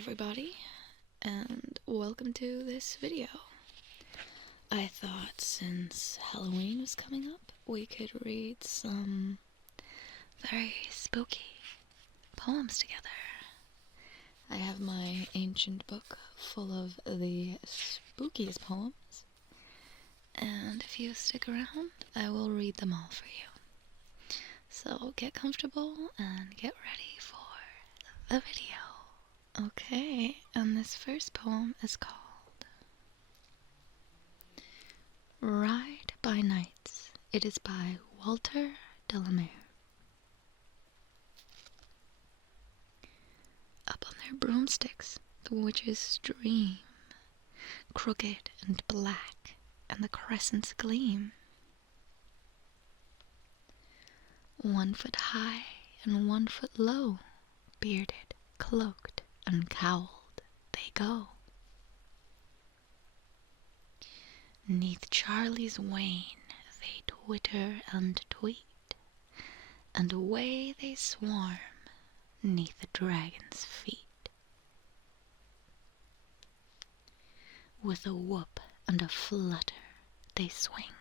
everybody, and welcome to this video. I thought since Halloween was coming up, we could read some very spooky poems together. I have my ancient book full of the spookiest poems, and if you stick around, I will read them all for you. So get comfortable and get ready for the video. Okay, and this first poem is called Ride by Nights. It is by Walter de la Mare. Up on their broomsticks, the witches stream, crooked and black, and the crescents gleam. 1 foot high and 1 foot low, bearded, cloaked, and cowled they go. 'Neath Charlie's wane they twitter and tweet, and away they swarm 'neath the dragon's feet. With a whoop and a flutter they swing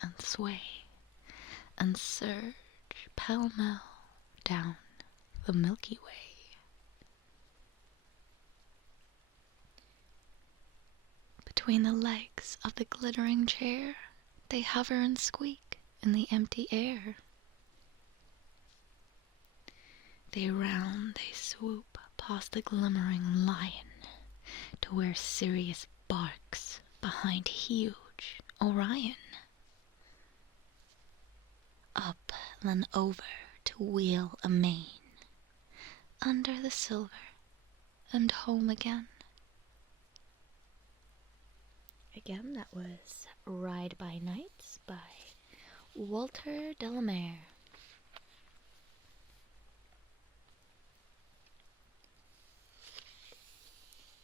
and sway, and surge pell-mell down the Milky Way. Between the legs of the glittering chair, they hover and squeak in the empty air. They swoop past the glimmering lion, to where Sirius barks behind huge Orion. Up, then over to wheel amain, under the silver, and home again. Again, that was Ride by Nights by Walter de la Mare.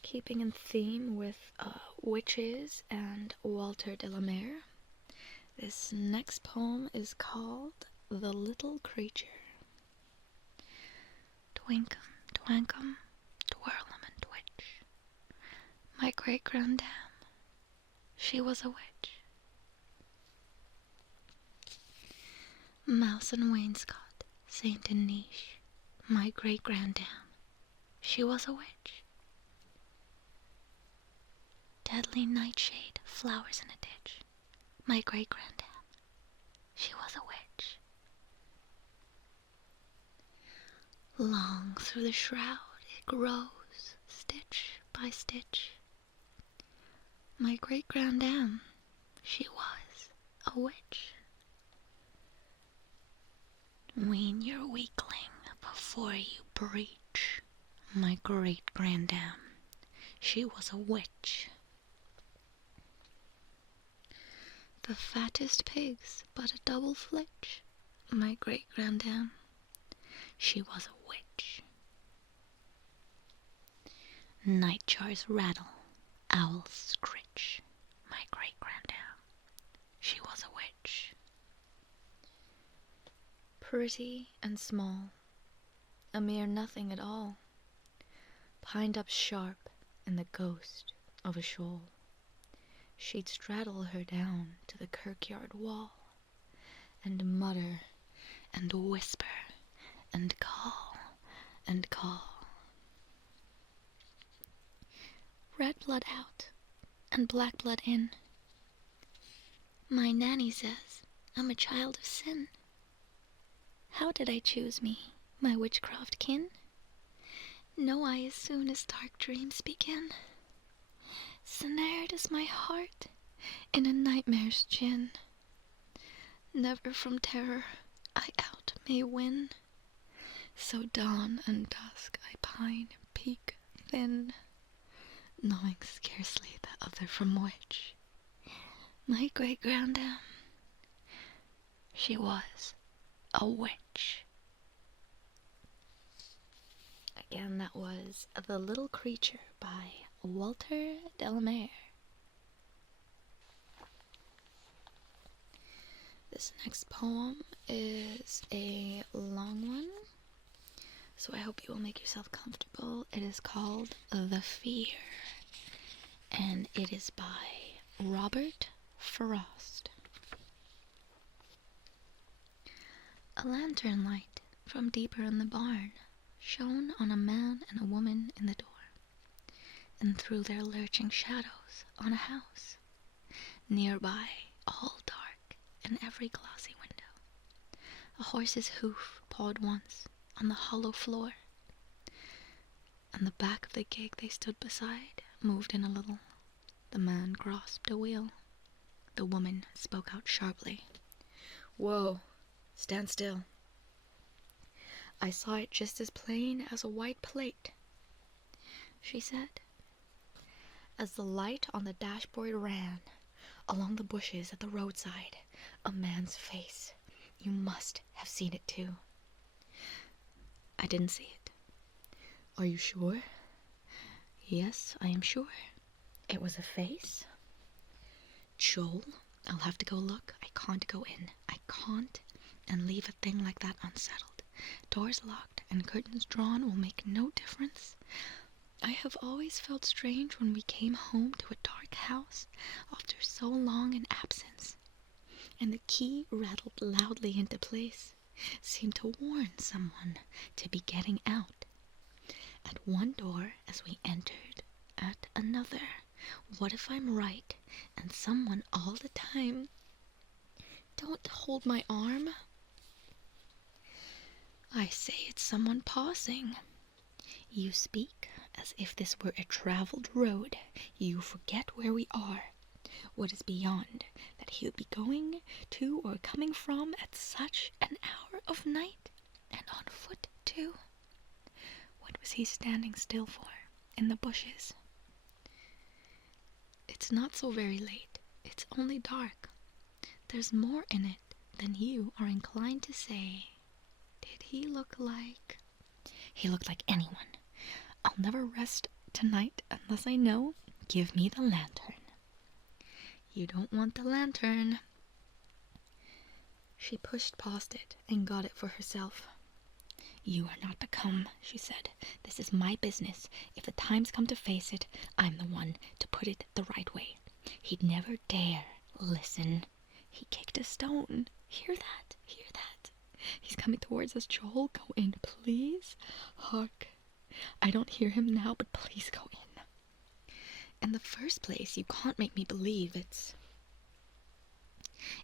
Keeping in theme with witches and Walter de la Mare, this next poem is called The Little Creature. Twinkum, twankum, twirlum and twitch. My great-granddam, she was a witch. Mouse and wainscot, saint and niche, my great-granddam, she was a witch. Deadly nightshade, flowers in a ditch, my great-granddam, she was a witch. Long through the shroud it grows, stitch by stitch. My great-granddam, she was a witch. Wean your weakling before you breach. My great-granddam, she was a witch. The fattest pigs but a double flitch. My great-granddam, she was a witch. Nightjars rattle, owls scritch. My great-granddam, she was a witch. Pretty and small, a mere nothing at all, pined up sharp in the ghost of a shoal. She'd straddle her down to the kirkyard wall, and mutter and whisper and call and call. Red blood out and black blood in. My nanny says I'm a child of sin. How did I choose me, my witchcraft kin? Know I as soon as dark dreams begin. Snared is my heart in a nightmare's gin. Never from terror I out may win. So dawn and dusk I pine, peak thin, knowing scarcely the other from which. My great-granddam, she was a witch. Again, that was The Little Creature by Walter de la Mare. This next poem is a long one, So I hope you will make yourself comfortable. It is called The Fear, and it is by Robert Frost. A lantern light from deeper in the barn shone on a man and a woman in the door, and threw their lurching shadows on a house. Nearby, all dark, in every glossy window, a horse's hoof pawed once on the hollow floor, and the back of the gig they stood beside moved in a little. The man grasped a wheel. The woman spoke out sharply. "Whoa, stand still. I saw it just as plain as a white plate," she said. As the light on the dashboard ran along the bushes at the roadside, a man's face. You must have seen it too. I didn't see it. Are you sure? Yes, I am sure. It was a face. Joel, I'll have to go look. I can't go in. I can't and leave a thing like that unsettled. Doors locked and curtains drawn will make no difference. I have always felt strange when we came home to a dark house after so long an absence, and the key rattled loudly into place, seemed to warn someone to be getting out. At one door as we entered, at another. What if I'm right, and someone all the time... Don't hold my arm. I say it's someone passing. You speak as if this were a traveled road. You forget where we are. What is beyond, that he would be going to or coming from at such an hour of night, and on foot too. What was he standing still for, in the bushes? It's not so very late. It's only dark. There's more in it than you are inclined to say. Did he look like... He looked like anyone. I'll never rest tonight unless I know. Give me the lantern. You don't want the lantern. She pushed past it and got it for herself. You are not to come, she said. This is my business. If the time's come to face it, I'm the one to put it the right way. He'd never dare listen. He kicked a stone. Hear that? Hear that? He's coming towards us. Joel, go in, please. Hark. I don't hear him now, but please go in. In the first place, you can't make me believe it's...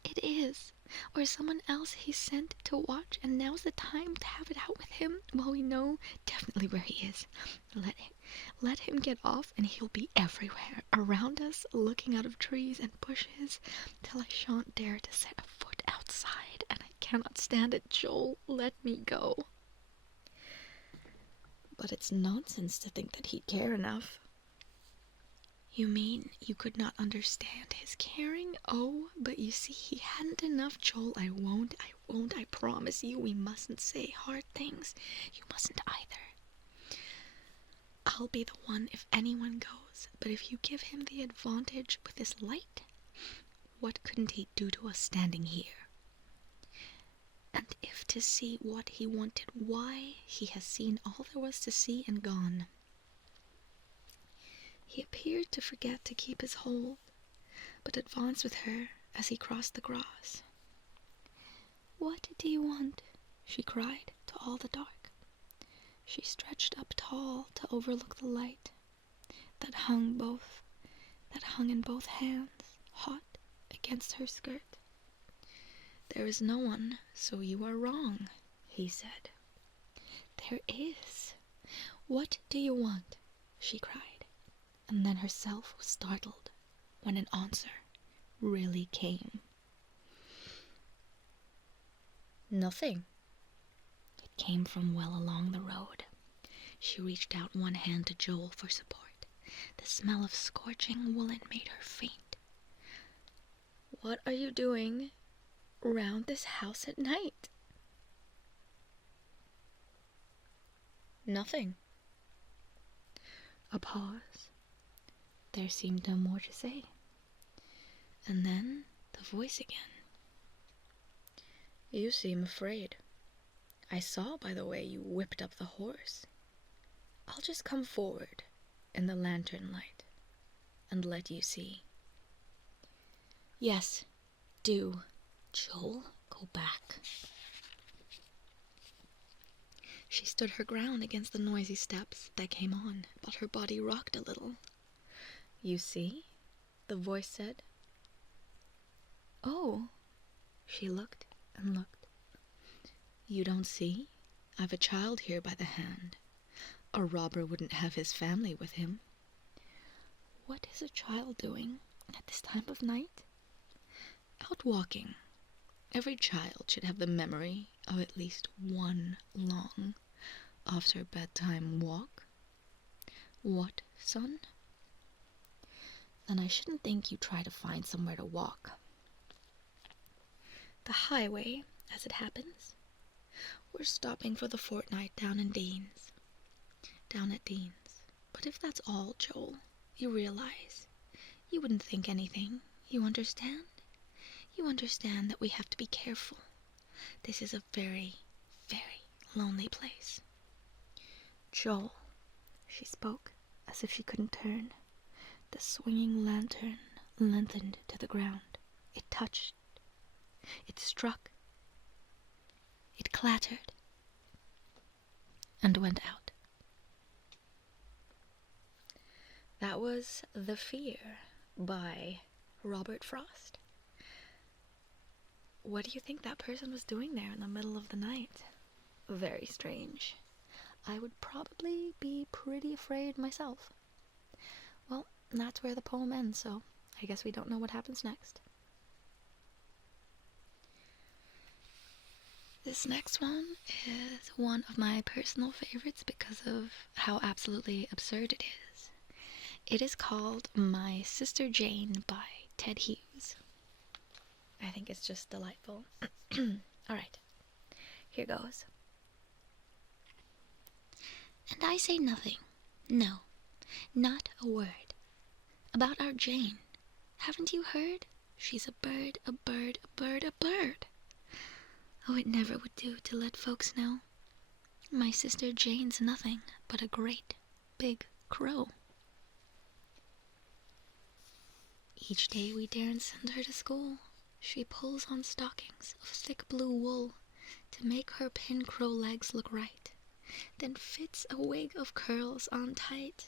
It is. Or someone else he sent to watch, and now's the time to have it out with him while we know definitely where he is. Let him get off, and he'll be everywhere, around us, looking out of trees and bushes, till I shan't dare to set a foot outside, and I cannot stand it. Joel, let me go. But it's nonsense to think that he'd care enough. You mean you could not understand his caring? Oh, but you see, he hadn't enough. Joel, I won't, I promise you. We mustn't say hard things. You mustn't either. I'll be the one if anyone goes, but if you give him the advantage with this light, what couldn't he do to us standing here? And if to see what he wanted, why, he has seen all there was to see and gone. He appeared to forget to keep his hold, but advanced with her as he crossed the grass. What do you want? She cried to all the dark. She stretched up tall to overlook the light that hung in both hands, hot against her skirt. There is no one, so you are wrong, he said. There is. What do you want? She cried. And then herself was startled when an answer really came. Nothing. It came from well along the road. She reached out one hand to Joel for support. The smell of scorching woolen made her faint. What are you doing round this house at night? Nothing. A pause. There seemed no more to say. And then the voice again. You seem afraid. I saw by the way you whipped up the horse. I'll just come forward in the lantern light and let you see. Yes, do. Joel, go back. She stood her ground against the noisy steps that came on, but her body rocked a little. You see? The voice said. Oh. She looked and looked. You don't see? I've a child here by the hand. A robber wouldn't have his family with him. What is a child doing at this time of night? Out walking. Every child should have the memory of at least one long after bedtime walk. What, son? Then I shouldn't think you try to find somewhere to walk. The highway, as it happens. We're stopping for the fortnight down at Dean's. But if that's all, Joel, you realize, you wouldn't think anything. You understand? You understand that we have to be careful. This is a very, very lonely place. Joel, she spoke as if she couldn't turn. The swinging lantern lengthened to the ground. It touched. It struck. It clattered. And went out. That was The Fear by Robert Frost. What do you think that person was doing there in the middle of the night? Very strange. I would probably be pretty afraid myself. Well, that's where the poem ends, so I guess we don't know what happens next. This next one is one of my personal favorites because of how absolutely absurd it is. It is called My Sister Jane by Ted Hughes. I think it's just delightful. Alright, here goes. And I say nothing, no, not a word, about our Jane. Haven't you heard? She's a bird, a bird, a bird, a bird. Oh, it never would do to let folks know. My sister Jane's nothing but a great big crow. Each day we daren't send her to school. She pulls on stockings of thick blue wool to make her pin crow legs look right, then fits a wig of curls on tight.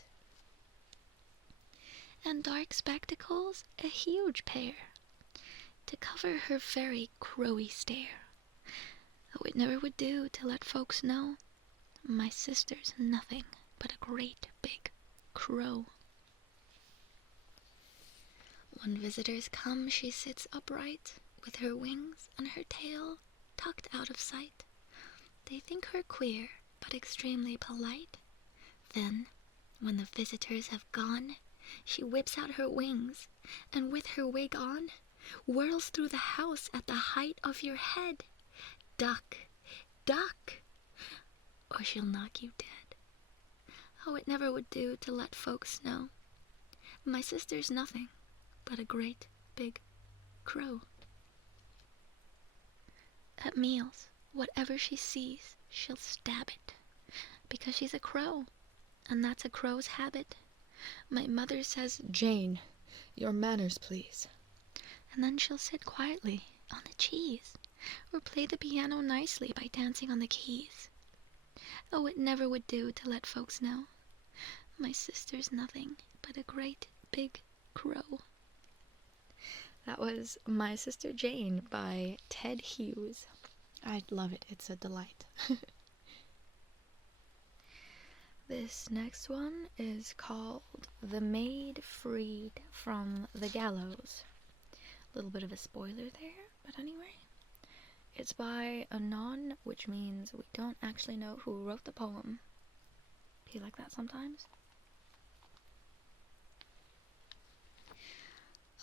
And dark spectacles, a huge pair, to cover her very crowy stare. Oh, it never would do to let folks know. My sister's nothing but a great big crow. When visitors come, she sits upright, with her wings and her tail tucked out of sight. They think her queer, but extremely polite. Then, when the visitors have gone, she whips out her wings, and with her wig on, whirls through the house at the height of your head. Duck, duck, or she'll knock you dead. Oh, it never would do to let folks know. My sister's nothing but a great big crow. At meals, whatever she sees, she'll stab it, because she's a crow, and that's a crow's habit. My mother says, Jane, your manners, please. And then she'll sit quietly on the cheese, or play the piano nicely by dancing on the keys. Oh, it never would do to let folks know. My sister's nothing but a great big crow. That was My Sister Jane by Ted Hughes. I love it. It's a delight. This next one is called The Maid Freed from the Gallows. A little bit of a spoiler there, but anyway. It's by Anon, which means we don't actually know who wrote the poem. Be like that sometimes.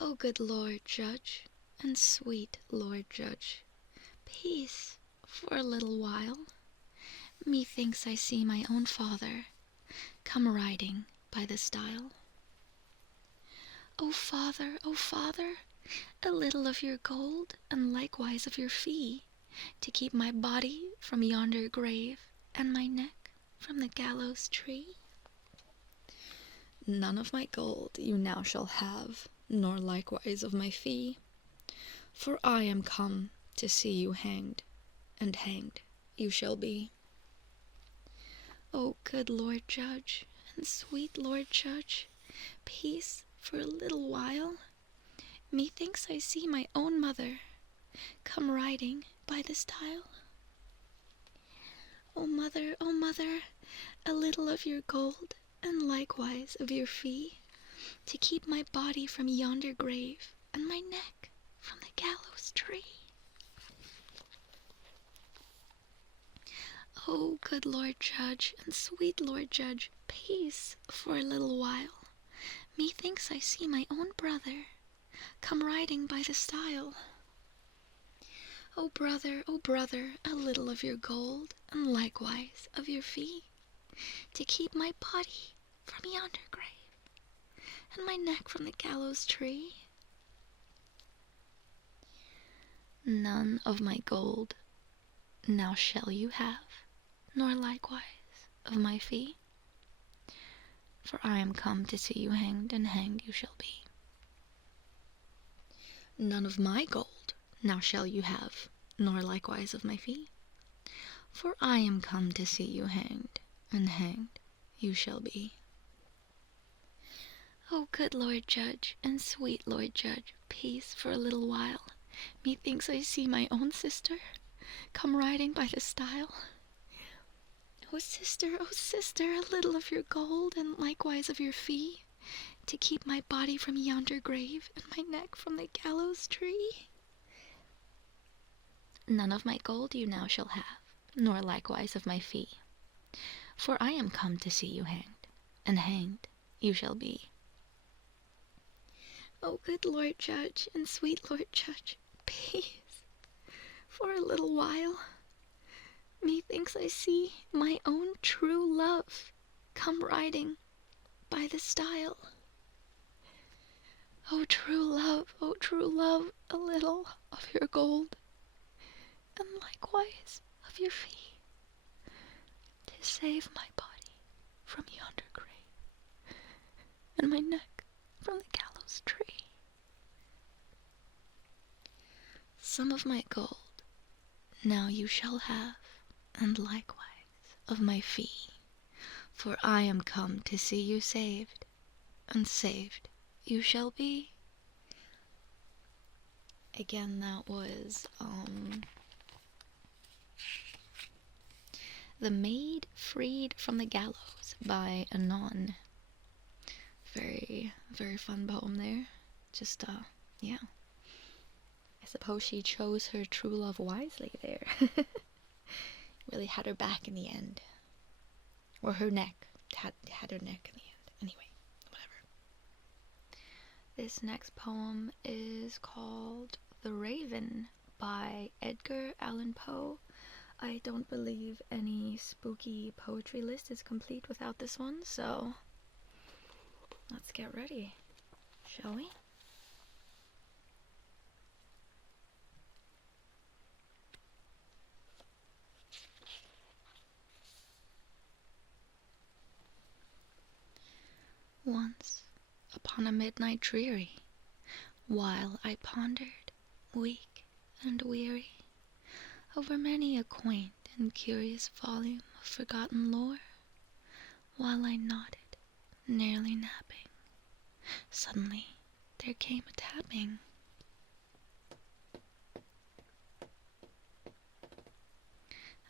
O good Lord Judge, and sweet Lord Judge, peace for a little while. Methinks I see my own father come riding by the stile. O father, a little of your gold, and likewise of your fee, to keep my body from yonder grave, and my neck from the gallows tree? None of my gold you now shall have, nor likewise of my fee, for I am come to see you hanged, and hanged you shall be. O good Lord Judge, and sweet Lord Judge, peace for a little while. Methinks I see my own mother come riding by the stile. O mother, a little of your gold, and likewise of your fee, to keep my body from yonder grave, and my neck from the gallows tree. O good Lord Judge, and sweet Lord Judge, peace for a little while. Methinks I see my own brother come riding by the stile. O brother, a little of your gold, and likewise of your fee, to keep my body from yonder grave, and my neck from the gallows tree. None of my gold now shall you have, nor likewise of my fee, for I am come to see you hanged, and hanged you shall be. None of my gold now shall you have, nor likewise of my fee, for I am come to see you hanged, and hanged you shall be. O good Lord Judge, and sweet Lord Judge, peace for a little while. Methinks I see my own sister come riding by the stile. O sister, a little of your gold, and likewise of your fee, to keep my body from yonder grave, and my neck from the gallows tree. None of my gold you now shall have, nor likewise of my fee, for I am come to see you hanged, and hanged you shall be. O good Lord Judge, and sweet Lord Judge, peace for a little while. Methinks I see my own true love come riding by the stile. O true love, a little of your gold, and likewise of your fee, to save my body from yonder grave, and my neck from the gallows tree. Some of my gold now you shall have, and likewise of my fee, for I am come to see you saved, and saved you shall be. Again, that was The Maid Freed from the Gallows by Allan. Very, very fun poem there. Just, yeah. I suppose she chose her true love wisely there. Really had her back in the end. Or her neck. Had her neck in the end. Anyway, whatever. This next poem is called The Raven by Edgar Allan Poe. I don't believe any spooky poetry list is complete without this one, so let's get ready, shall we? Once, upon a midnight dreary, while I pondered, weak and weary, over many a quaint and curious volume of forgotten lore, while I nodded, nearly napping, suddenly there came a tapping.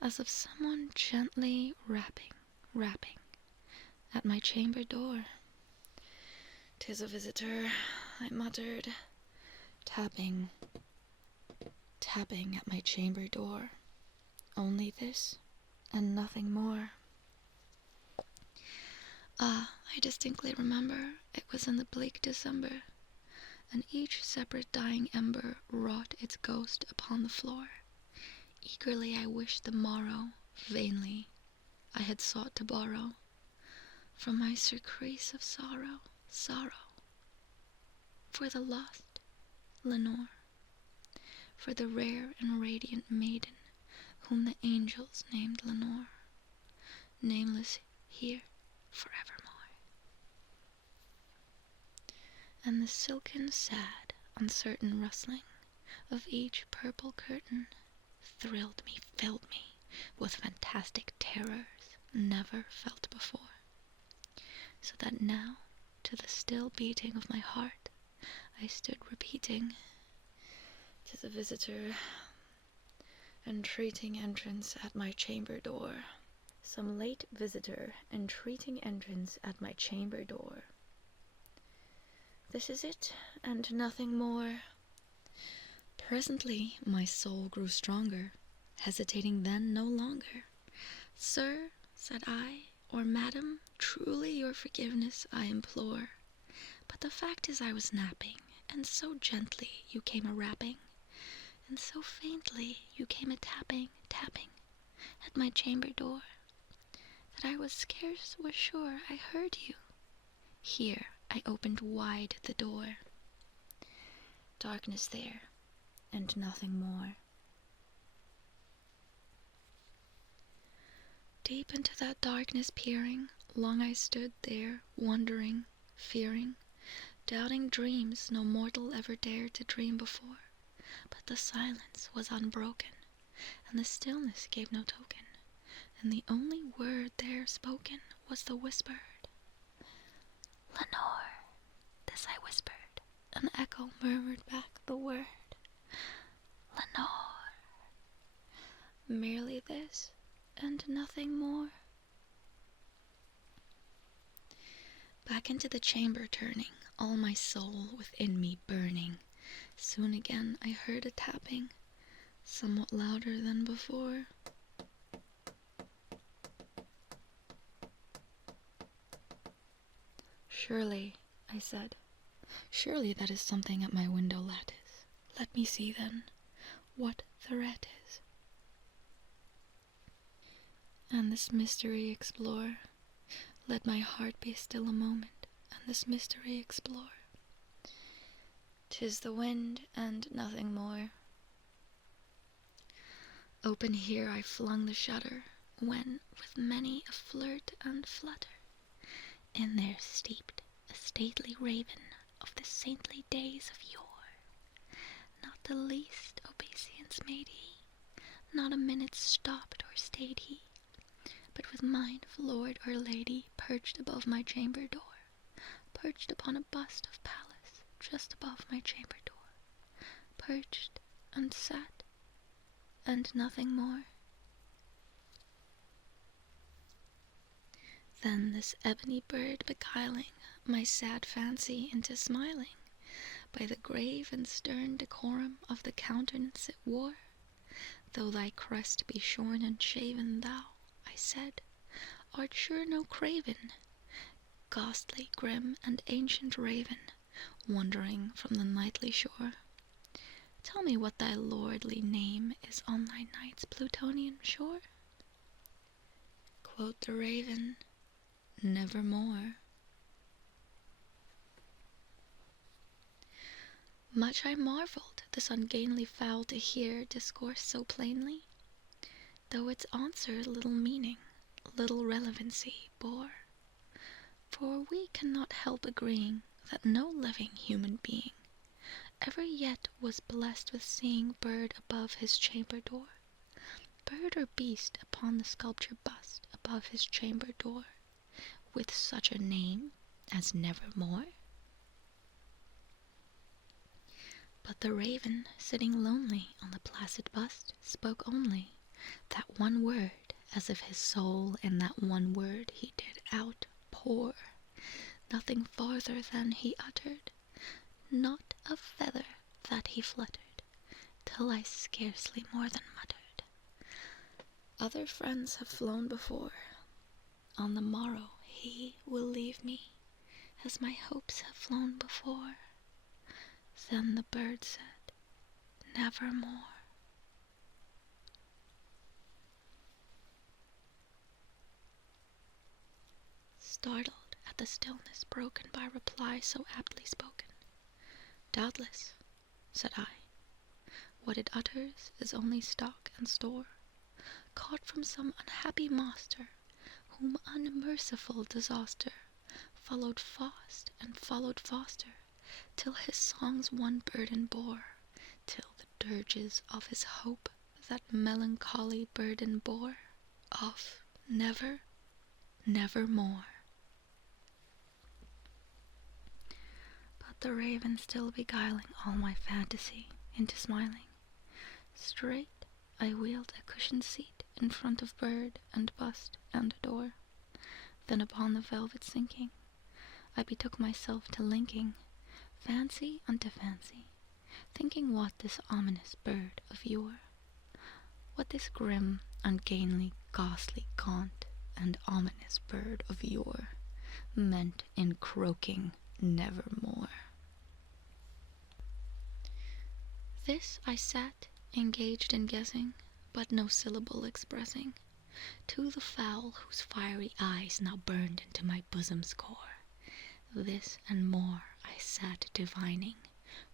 As of someone gently rapping at my chamber door. "'Tis a visitor," I muttered, tapping at my chamber door. Only this, and nothing more. Ah, I distinctly remember it was in the bleak December, and each separate dying ember wrought its ghost upon the floor. Eagerly I wished the morrow, vainly I had sought to borrow from my surcease of sorrow, for the lost Lenore, for the rare and radiant maiden whom the angels named Lenore, nameless here forevermore. And the silken, sad, uncertain rustling of each purple curtain thrilled me, filled me with fantastic terrors never felt before, so that now, to the still beating of my heart, I stood repeating, "'Tis a visitor, entreating entrance at my chamber door. Some late visitor, entreating entrance at my chamber door. This is it, and nothing more." Presently my soul grew stronger, hesitating then no longer. "Sir," said I, "or madam, truly your forgiveness I implore. But the fact is I was napping, and so gently you came a-rapping, and so faintly you came a-tapping, tapping at my chamber door, that I was sure I heard you. Here I opened wide the door. Darkness there, and nothing more." Deep into that darkness peering, long I stood there, wondering, fearing, doubting dreams no mortal ever dared to dream before. But the silence was unbroken, and the stillness gave no token, and the only word there spoken was the whispered, "Lenore." This I whispered, an echo murmured back the word, "Lenore." Merely this, and nothing more. Back into the chamber turning, all my soul within me burning, soon again I heard a tapping, somewhat louder than before. "Surely," I said, "surely that is something at my window lattice. Let me see then what threat is, and this mystery explore. Let my heart be still a moment, and this mystery explore. 'Tis the wind, and nothing more." Open here I flung the shutter, when, with many a flirt and flutter, in there steeped a stately raven of the saintly days of yore. Not the least obeisance made he, not a minute stopped or stayed he, but with mind of lord or lady perched above my chamber door, perched upon a bust of Pallas just above my chamber door, perched and sat, and nothing more. Then this ebony bird beguiling my sad fancy into smiling, by the grave and stern decorum of the countenance it wore, "Though thy crest be shorn and shaven, thou," I said, "art sure no craven, ghastly, grim, and ancient raven, wandering from the nightly shore. Tell me what thy lordly name is on thy night's Plutonian shore?" Quoth the raven, "Nevermore." Much I marvelled this ungainly fowl to hear discourse so plainly, though its answer little meaning, little relevancy bore. For we cannot help agreeing that no living human being ever yet was blessed with seeing bird above his chamber door, bird or beast upon the sculpture bust above his chamber door, with such a name as Nevermore. But the raven, sitting lonely on the placid bust, spoke only that one word, as if his soul in that one word he did outpour. Nothing farther than he uttered, not a feather that he fluttered, till I scarcely more than muttered, "Other friends have flown before. On the morrow he will leave me, as my hopes have flown before." Then the bird said, "Nevermore." Startled at the stillness broken by reply so aptly spoken, "Doubtless," said I, "what it utters is only stock and store, caught from some unhappy master, whom unmerciful disaster followed fast and followed faster, till his songs one burden bore, till the dirges of his hope that melancholy burden bore, of never, nevermore. But the raven still beguiling all my fantasy into smiling, straight I wheeled a cushioned seat in front of bird and bust and door. Then upon the velvet sinking, I betook myself to linking fancy unto fancy, thinking what this ominous bird of yore, what this grim, ungainly, ghastly, gaunt, and ominous bird of yore meant in croaking nevermore. This I sat, engaged in guessing, but no syllable expressing, to the fowl whose fiery eyes now burned into my bosom's core. This and more I sat divining,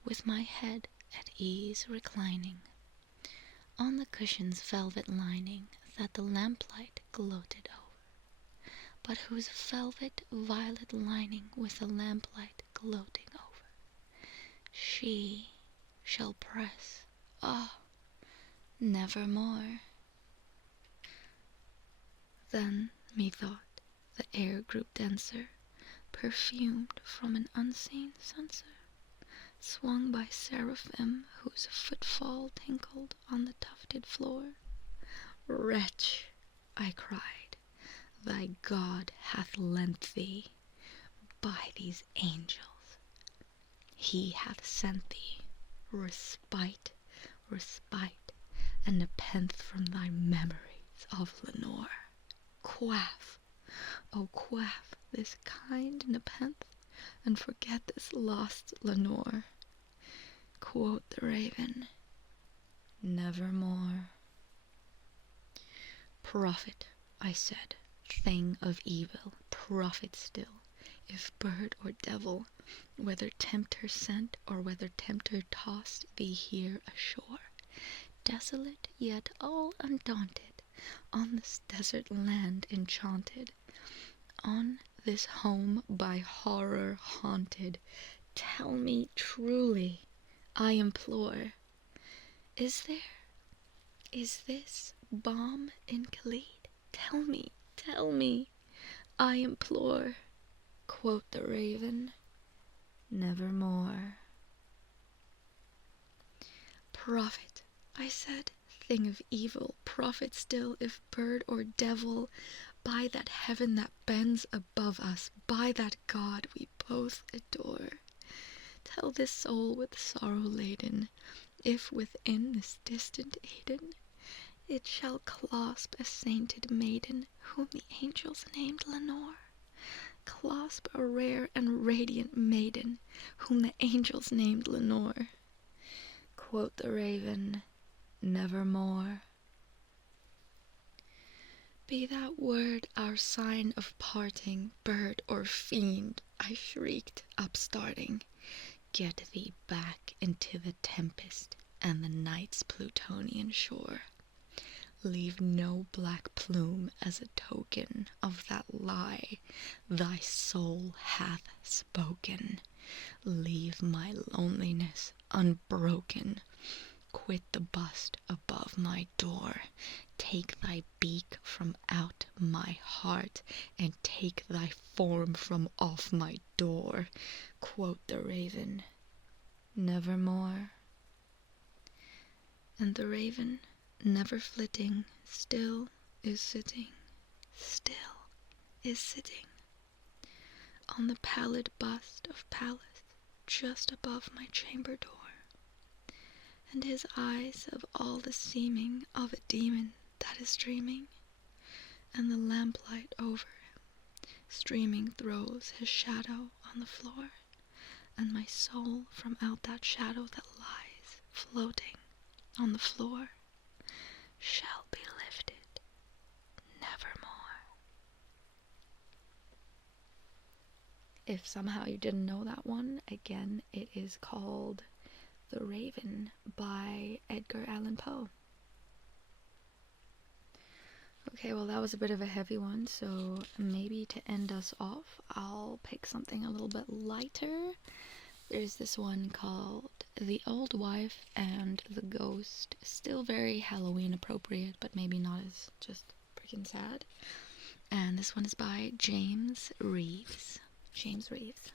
with my head at ease reclining, on the cushion's velvet lining that the lamplight gloated over, but whose velvet violet lining with the lamplight gloating over, she shall press, ah, nevermore. Then, methought, the air grew denser, perfumed from an unseen censer, swung by seraphim whose footfall tinkled on the tufted floor. Wretch, I cried, thy God hath lent thee, by these angels, he hath sent thee respite, respite, and nepenthe from thy memories of Lenore. Quaff, oh quaff this kind nepenthe, and forget this lost Lenore. Quoth the raven, nevermore. Prophet, I said, thing of evil, prophet still, if bird or devil, whether tempter sent or whether tempter tossed thee here ashore, desolate yet all undaunted, on this desert land enchanted, on this home by horror haunted, tell me truly, I implore, is this balm in Gilead? Tell me, I implore. Quoth the raven, nevermore. Prophet, I said, thing of evil, prophet still, if bird or devil, by that heaven that bends above us, by that God we both adore, tell this soul with sorrow laden, if within this distant Eden it shall clasp a sainted maiden whom the angels named Lenore, clasp a rare and radiant maiden whom the angels named Lenore. Quoth the raven, nevermore. Be that word our sign of parting, bird or fiend, I shrieked, upstarting. Get thee back into the tempest and the night's Plutonian shore. Leave no black plume as a token of that lie thy soul hath spoken. Leave my loneliness unbroken. Quit the bust above my door. Take thy beak from out my heart, and take thy form from off my door. Quoth the raven, nevermore. And the raven, never flitting, still is sitting, on the pallid bust of Pallas, just above my chamber door. And his eyes have all the seeming of a demon that is dreaming, and the lamplight over him, streaming, throws his shadow on the floor, and my soul from out that shadow that lies floating on the floor shall be lifted nevermore. If somehow you didn't know that one, again, it is called The Raven by Edgar Allan Poe. Okay, well that was a bit of a heavy one, so maybe to end us off, I'll pick something a little bit lighter. There's this one called The Old Wife and the Ghost. Still very Halloween appropriate, but maybe not as just freaking sad. And this one is by James Reeves. James Reeves.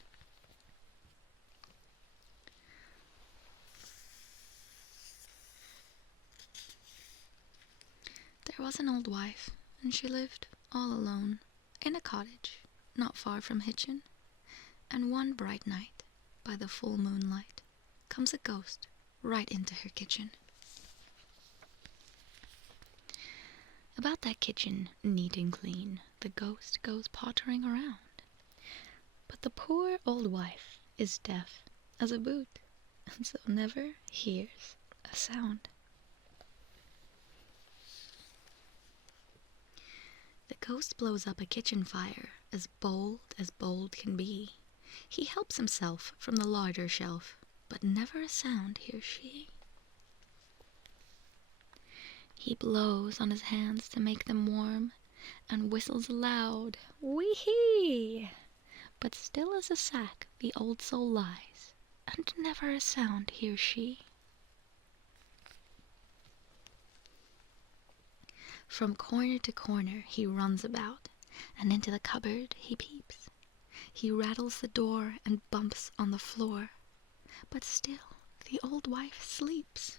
There was an old wife, and she lived all alone in a cottage not far from Hitchin. And one bright night, by the full moonlight, comes a ghost right into her kitchen. About that kitchen, neat and clean, the ghost goes pottering around. But the poor old wife is deaf as a boot, and so never hears a sound. The ghost blows up a kitchen fire as bold can be. He helps himself from the larder shelf, but never a sound hears she. He blows on his hands to make them warm, and whistles loud, wee-hee! But still as a sack the old soul lies, and never a sound hears she. From corner to corner he runs about, and into the cupboard he peeps. He rattles the door and bumps on the floor, but still the old wife sleeps.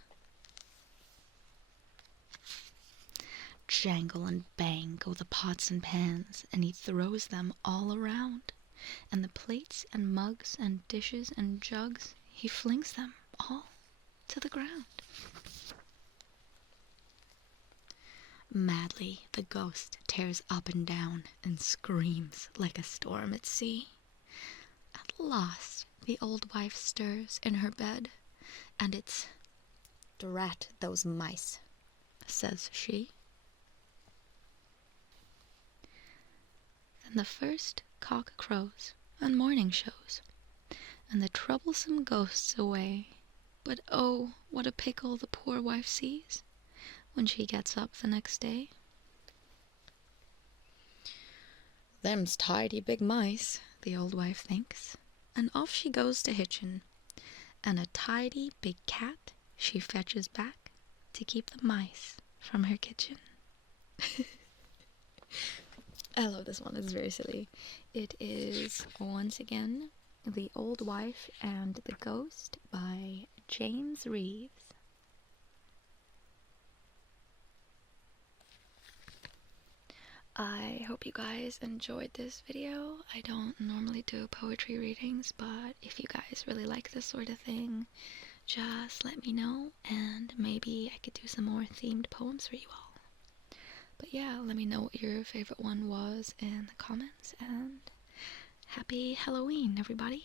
Jangle and bang go the pots and pans, and he throws them all around, and the plates and mugs and dishes and jugs, he flings them all to the ground. Madly the ghost tears up and down and screams like a storm at sea. At last the old wife stirs in her bed, and it's, "Drat those mice," says she. Then the first cock crows and morning shows, and the troublesome ghost's away. But oh, what a pickle the poor wife sees when she gets up the next day. "Them's tidy big mice," the old wife thinks, and off she goes to Hitchin, and a tidy big cat she fetches back to keep the mice from her kitchen. I love this one, it's very silly. It is, once again, The Old Wife and the Ghost by James Reeves. I hope you guys enjoyed this video. I don't normally do poetry readings, but if you guys really like this sort of thing, just let me know, and maybe I could do some more themed poems for you all. But yeah, let me know what your favorite one was in the comments, and happy Halloween, everybody!